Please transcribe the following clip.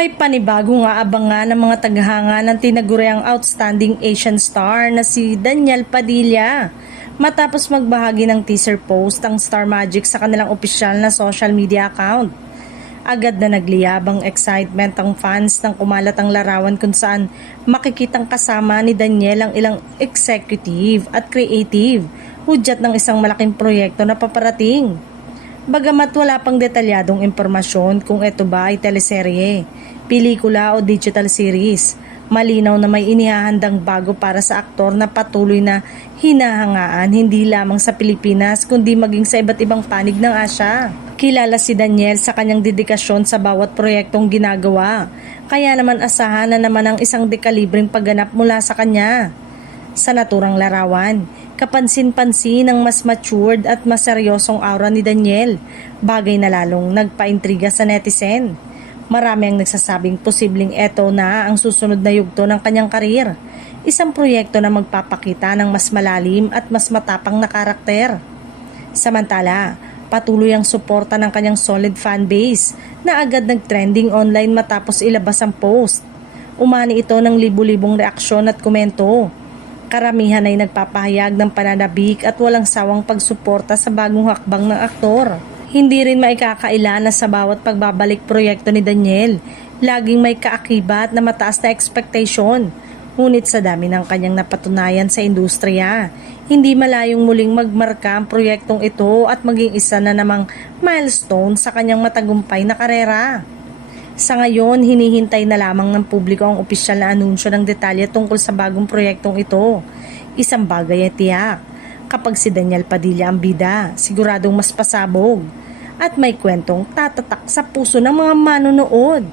May panibagong aabangan ng mga taghanga ng tinaguriang outstanding Asian star na si Daniel Padilla. Matapos magbahagi ng teaser post ang Star Magic sa kanilang opisyal na social media account. Agad na nagliyab ang excitement ng fans nang kumalat ang larawan kung saan makikitang kasama ni Daniel ang ilang executive at creative, hudyat ng isang malaking proyekto na paparating. Bagamat wala pang detalyadong impormasyon kung ito ba ay teleserye, pelikula o digital series, malinaw na may inihahandang bago para sa aktor na patuloy na hinahangaan hindi lamang sa Pilipinas kundi maging sa iba't ibang panig ng Asya. Kilala si Daniel sa kanyang dedikasyon sa bawat proyektong ginagawa, kaya naman asahan na naman ang isang dekalibreng pagganap mula sa kanya. Sa naturang larawan, kapansin-pansin ang mas matured at mas seryosong aura ni Daniel, bagay na lalong nagpaintriga sa netizen. Marami ang nagsasabing posibleng eto na ang susunod na yugto ng kanyang karir, isang proyekto na magpapakita ng mas malalim at mas matapang na karakter. Samantala, patuloy ang suporta ng kanyang solid fanbase na agad nag-trending online matapos ilabas ang post. Umani ito ng libu-libong reaksyon at komento. Karamihan ay nagpapahayag ng pananabik at walang sawang pagsuporta sa bagong hakbang ng aktor. Hindi rin maikakaila na sa bawat pagbabalik proyekto ni Daniel, laging may kaakibat na mataas na expectation. Ngunit sa dami ng kanyang napatunayan sa industriya, hindi malayong muling magmarka ang proyektong ito at maging isa na namang milestone sa kanyang matagumpay na karera. Sa ngayon, hinihintay na lamang ng publiko ang opisyal na anunsyo ng detalye tungkol sa bagong proyektong ito. Isang bagay ay tiyak, kapag si Daniel Padilla ang bida, siguradong mas pasabog at may kwentong tatatak sa puso ng mga manonood.